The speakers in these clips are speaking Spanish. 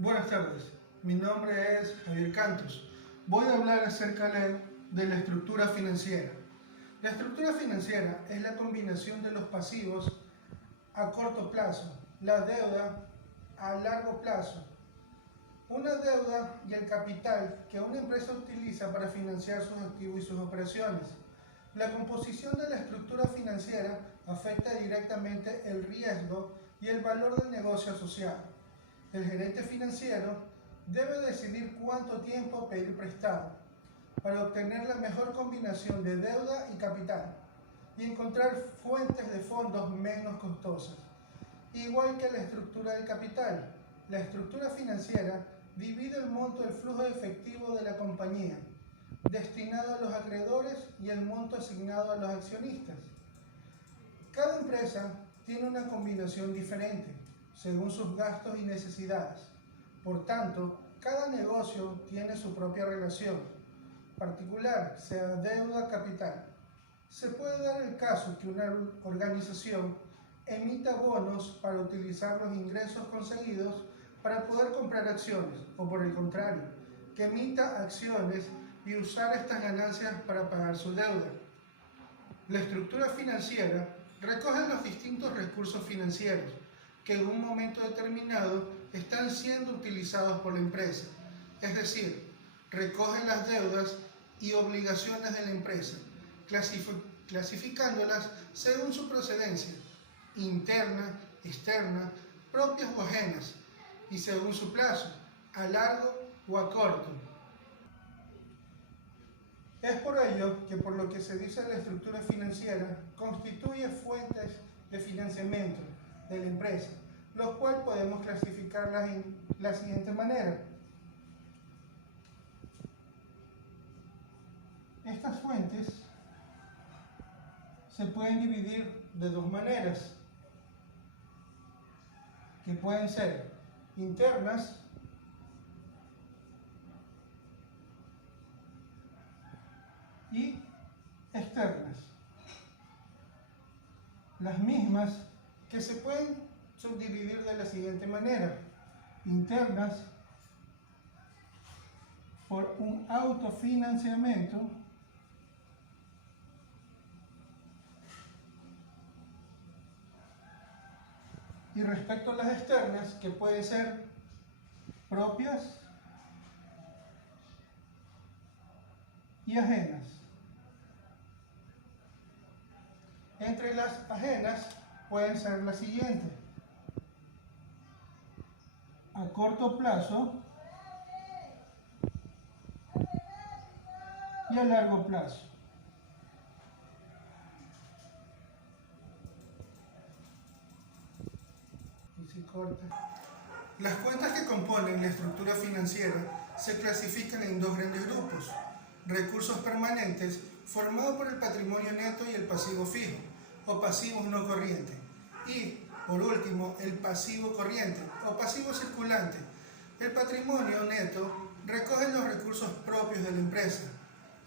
Buenas tardes, mi nombre es Javier Cantos. Voy a hablar acerca de la estructura financiera. La estructura financiera es la combinación de los pasivos a corto plazo, la deuda a largo plazo, una deuda y el capital que una empresa utiliza para financiar sus activos y sus operaciones. La composición de la estructura financiera afecta directamente el riesgo y el valor del negocio asociado. El gerente financiero debe decidir cuánto tiempo pedir prestado para obtener la mejor combinación de deuda y capital y encontrar fuentes de fondos menos costosas. Igual que la estructura del capital, la estructura financiera divide el monto del flujo efectivo de la compañía, destinado a los acreedores y el monto asignado a los accionistas. Cada empresa tiene una combinación diferente, según sus gastos y necesidades. Por tanto, cada negocio tiene su propia relación particular, sea deuda-capital. Se puede dar el caso que una organización emita bonos para utilizar los ingresos conseguidos para poder comprar acciones, o por el contrario, que emita acciones y usar estas ganancias para pagar su deuda. La estructura financiera recoge los distintos recursos financieros que en un momento determinado están siendo utilizados por la empresa, es decir, recoge las deudas y obligaciones de la empresa, clasificándolas según su procedencia, interna, externa, propias o ajenas, y según su plazo, a largo o a corto. Es por ello que por lo que se dice la estructura financiera constituye fuentes de financiamiento de la empresa, lo cual podemos clasificarlas en la siguiente manera. Estas fuentes se pueden dividir de dos maneras, que pueden ser internas y externas. Las mismas que se pueden subdividir de la siguiente manera: internas por un autofinanciamiento y respecto a las externas, que pueden ser propias y ajenas. Entre las ajenas pueden ser las siguientes: a corto plazo y a largo plazo. Las cuentas que componen la estructura financiera se clasifican en dos grandes grupos: recursos permanentes, formados por el patrimonio neto y el pasivo fijo, o pasivos no corrientes, y, por último, el pasivo corriente, o pasivo circulante. El patrimonio neto recoge los recursos propios de la empresa.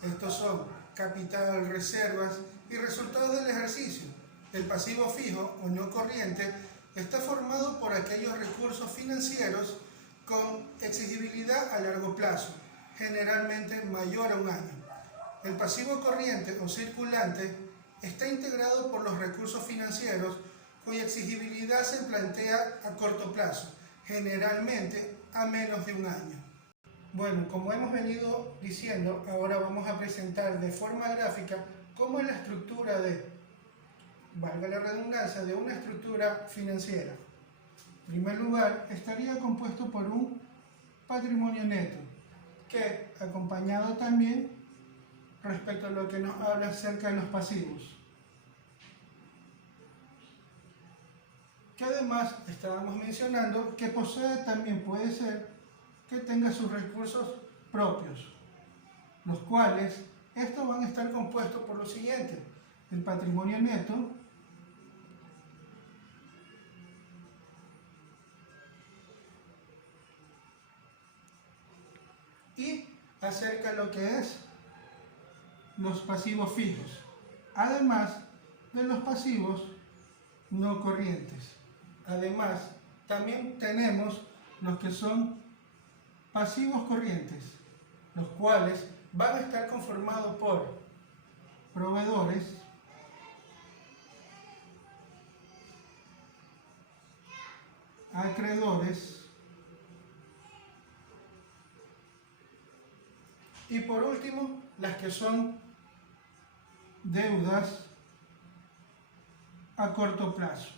Estos son capital, reservas y resultados del ejercicio. El pasivo fijo o no corriente está formado por aquellos recursos financieros con exigibilidad a largo plazo, generalmente mayor a un año. El pasivo corriente o circulante está integrado por los recursos financieros cuya exigibilidad se plantea a corto plazo, generalmente a menos de un año. Bueno, como hemos venido diciendo, ahora vamos a presentar de forma gráfica cómo es la estructura valga la redundancia, de una estructura financiera. En primer lugar, estaría compuesto por un patrimonio neto, que acompañado también respecto a lo que nos habla acerca de los pasivos, que además estábamos mencionando que puede ser que tenga sus recursos propios, los cuales estos van a estar compuestos por lo siguiente: el patrimonio neto, y acerca de lo que es los pasivos fijos, además de los pasivos no corrientes. Además, también tenemos los que son pasivos corrientes, los cuales van a estar conformados por proveedores, acreedores y por último las que son deudas a corto plazo.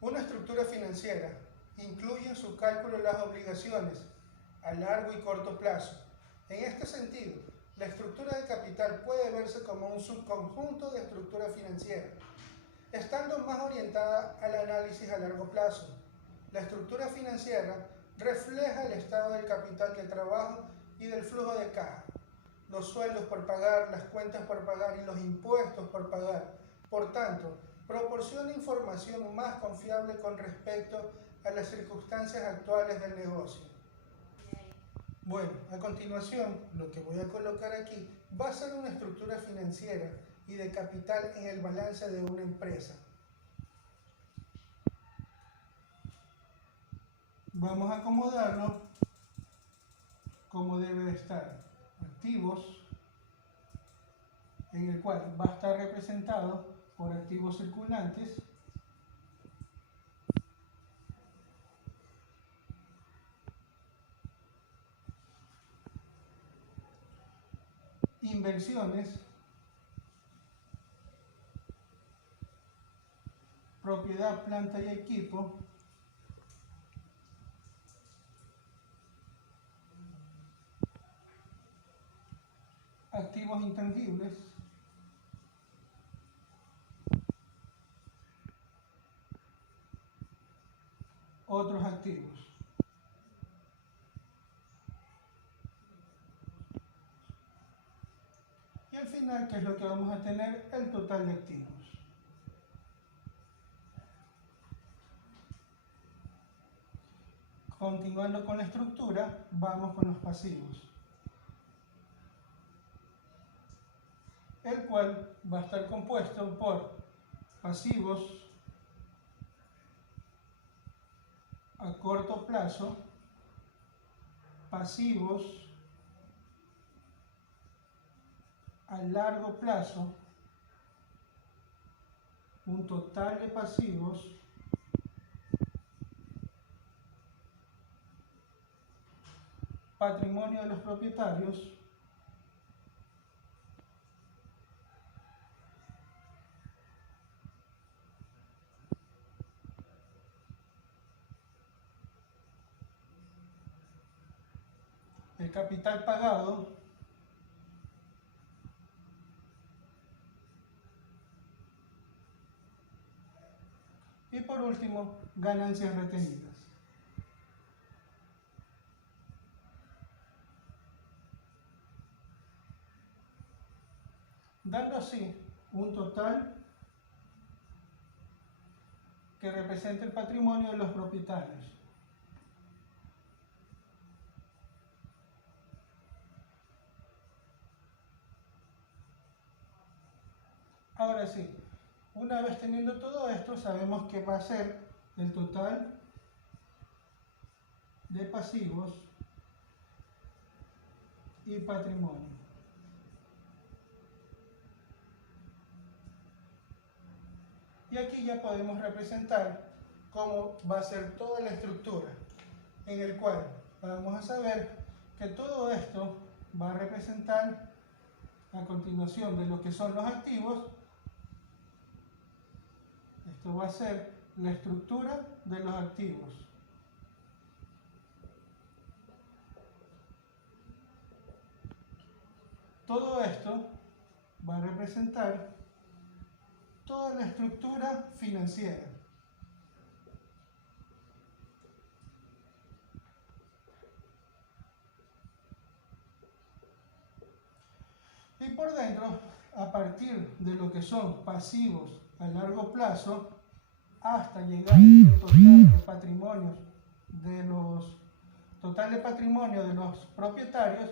Una estructura financiera incluye en su cálculo las obligaciones a largo y corto plazo. En este sentido, la estructura de capital puede verse como un subconjunto de estructura financiera, estando más orientada al análisis a largo plazo. La estructura financiera refleja el estado del capital de trabajo y del flujo de caja, los sueldos por pagar, las cuentas por pagar y los impuestos por pagar. Por tanto, proporciona información más confiable con respecto a las circunstancias actuales del negocio. Bueno, a continuación, lo que voy a colocar aquí va a ser una estructura financiera y de capital en el balance de una empresa. Vamos a acomodarlo como debe de estar. Activos, en el cual va a estar representado por activos circulantes, inversiones, propiedad, planta y equipo, activos intangibles, otros activos. Y al final, ¿qué es lo que vamos a tener? El total de activos. Continuando con la estructura, vamos con los pasivos, el cual va a estar compuesto por pasivos a corto plazo, pasivos a largo plazo, un total de pasivos, patrimonio de los propietarios, el capital pagado, y por último, ganancias retenidas. Dando así un total que representa el patrimonio de los propietarios. Ahora sí, una vez teniendo todo esto, sabemos que va a ser el total de pasivos y patrimonio. Y aquí ya podemos representar cómo va a ser toda la estructura, en el cual vamos a saber que todo esto va a representar a continuación de lo que son los activos. Esto va a ser la estructura de los activos. Todo esto va a representar toda la estructura financiera. Y por dentro, a partir de lo que son pasivos a largo plazo, hasta llegar al total de patrimonio de los propietarios,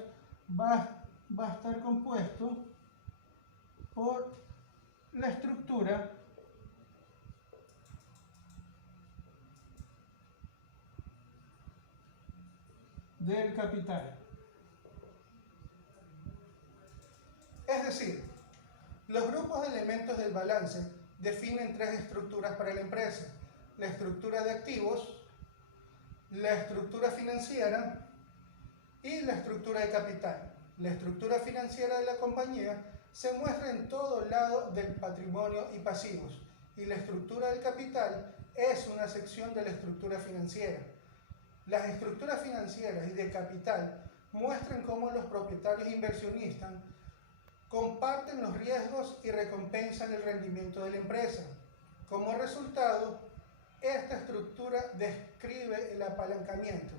va a estar compuesto por la estructura del capital. Es decir, los grupos de elementos del balance definen tres estructuras para la empresa: la estructura de activos, la estructura financiera y la estructura de capital. La estructura financiera de la compañía se muestra en todo lado del patrimonio y pasivos, y la estructura del capital es una sección de la estructura financiera. Las estructuras financieras y de capital muestran cómo los propietarios e inversionistas comparten los riesgos y recompensan el rendimiento de la empresa. Como resultado, esta estructura describe el apalancamiento,